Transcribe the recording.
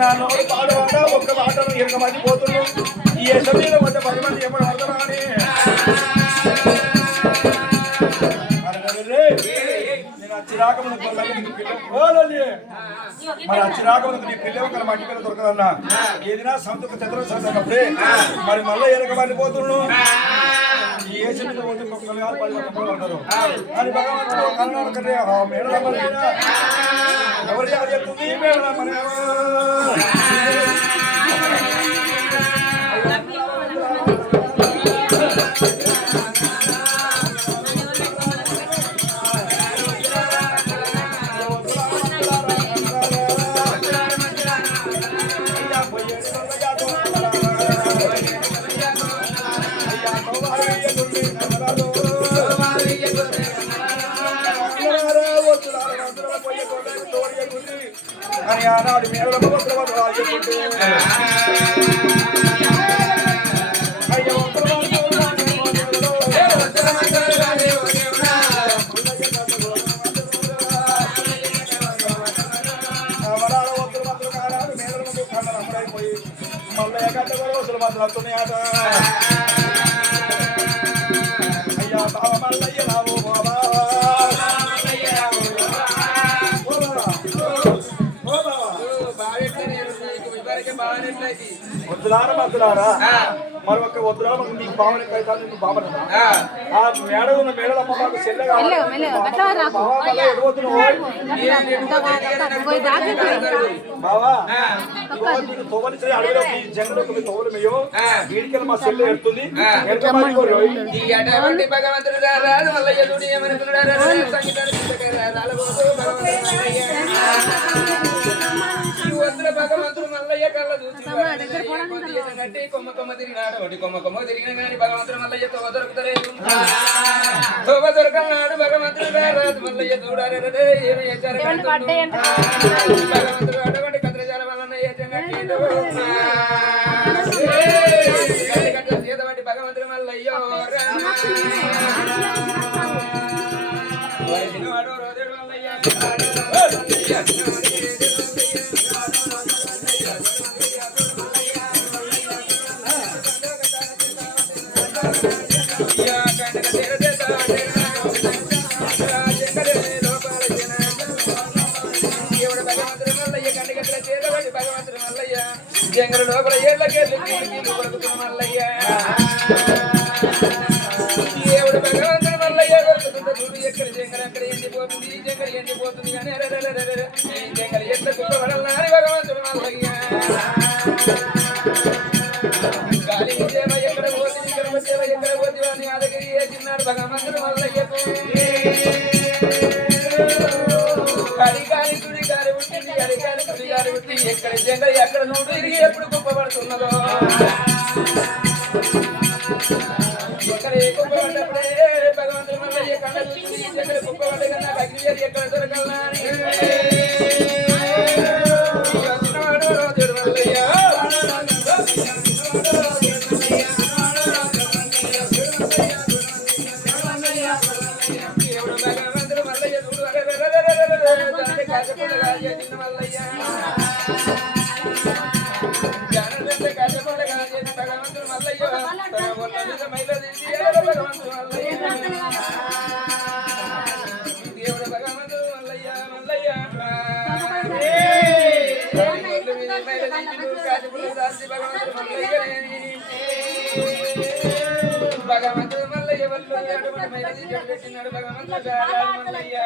నా నోరు పాడవాడా ఒక్క మాటను ఇరక మంది పోతున్నాం ఈ ఎసమీలో వద్ద 10 మంది ఎప్పుడు అర్థమా అని చిరాకమునకు మరి ఆ చిరాకమునకు నీ పిల్ల ఒక మట్టి పిల్ల దొరకదన్నా ఏదినా సంతకు చంద్ర సంతకప్పుడే మరి మళ్ళీ ఎరక మారిపోతున్నాను ఈ ఏసీ మీద పోతే అంటారు అని భగవంతుడు కన్నాడు మేడల ఎవరు చెప్తుంది మేడల మన అని ఆనాడు మేడల మళ్ళీ గంట రోజులు మాత్రం ఆట అయ్యా బాబా మల్లయ్య బాబు బాబా వద్దులారా మద్దులారా మరి ఒక వద్దులా నీకు బావన కైతాను నీకు బావన ఆ మేడ ఉన్న మేడలమ్మ మాకు చెల్లెగా బావా నీకు తోవలి అడవిలో జంగలోకి తోవలు మేయో వీడికెళ్ళి మా చెల్లె ఎడుతుంది భగవంతుడు రాదు వల్ల ఎదుడు ఏమనుకున్నాడు భగవంతుడు మల్లయ్య కళ్ళ చూసి కొమ్మ కొమ్మ తిరిగినాడు ఒకటి కొమ్మ కొమ్మ తిరిగిన కానీ భగవంతుడు మల్లయ్య తోవ దొరుకుతలేదు తోవ దొరకన్నాడు భగవంతుడు రాదు మల్లయ్య చూడాలి ఏమి చేశారు భగవంతుడు అటువంటి కత్రజాల వలన చేతబట్టి భగవంతుడు మల్లయ్యో జంగల లోపల ఏళ్ళకెళ్ళి మల్లయ్య దేవుడు భగవంతుడు మల్లయ్య దొరుకుతుందో చూడు ఎక్కడ జంగలు ఎక్కడ ఎండిపోతుంది జంగలు ఎండిపోతుంది కానీ జంగలు ఎట్ల కుప్పబడాలని భగవంతుడు మల్లయ్య గాలి సేవ ఎక్కడ పోతుంది ఇక్కడ సేవ ఎక్కడ పోతుంది అని అదగిరి చిన్నాడు భగవంతుడు మల్లయ్యకు అడిగాలి గుడి గాలి ఉంటుంది అడిగాలి గుడి గాలి ఉంటుంది ఎక్కడ జంగలు ఎక్కడ నోడు ఇరిగి ఎప్పుడు కుప్పబడుతున్నదో ఎక్కడ ఏ కుప్పబడ్డప్పుడే భగవంతుడు మల్లయ్య కళ్ళ చూస్తుంది ఎక్కడ కుప్పబడ్డ కన్నా అగ్ని ఎక్కడ దొరకల్లా భగవంతుడు మల్లయ్య పెట్టినాడు భగవంతుడు మల్లయ్య